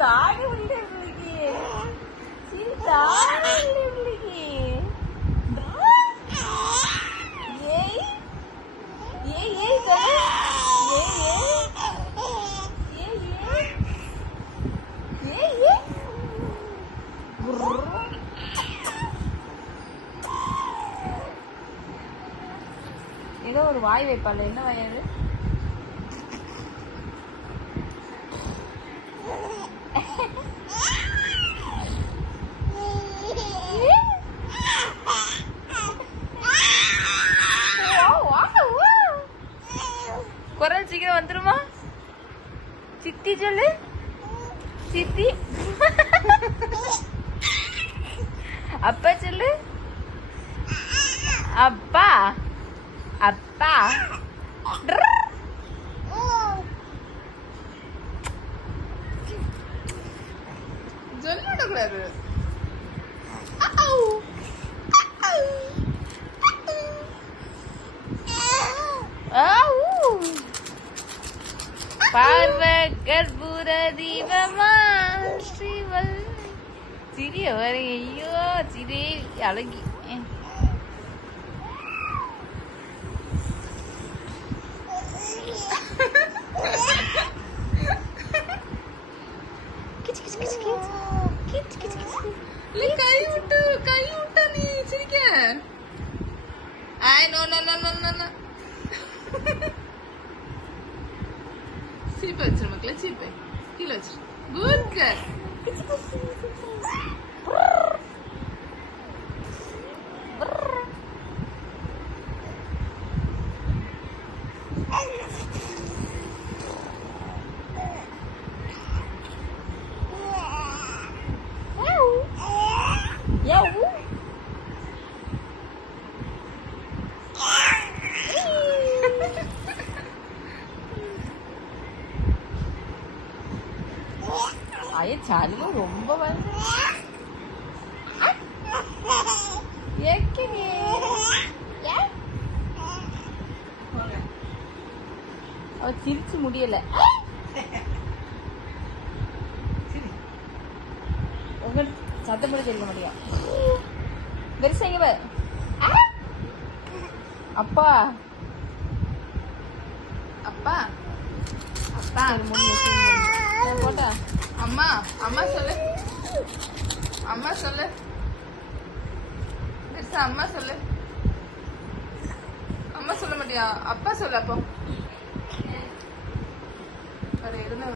தாங்க முடியல பிள்ளைக்கு. சரி தாங்க முடியல பிள்ளைக்கு. ஏய் ஏய் ஏய் சொல்லு. ஏய் ஏய் ஏய் ஏய் ஏய் ஏதோ ஒரு வாய் வைப்பாள். என்ன வாய் அது? குரல் சீக்கிரம் வந்துருமா? சித்தி சொல்லு. சித்தி. அப்பா சொல்லு. அப்பா அப்பா. சொல்லக்கூடாது. பார்வ கற்பூர தீபமா ஸ்ரீவல். சிறிய வரை. ஐயோ சிறே அழகி. கை விட்டா நீ சிரிக்க. No no no no no. சீப்பை வச்சிரு மக்களே. சீப்பை கீழே வச்சிரு. Good girl. ஐய சாலு ரொம்ப அவ சிரிச்சு முடியல. உங்க சத்தம் கூட தெரிய முடியும். பெருசாங்க அப்பா அப்பா அப்பா போட்டா. அம்மா அம்மா சொல்லு. அம்மா சொல்லு. பெருசா அம்மா சொல்லு. அம்மா சொல்ல மாட்டியா? அப்பா சொல்லு. அப்போ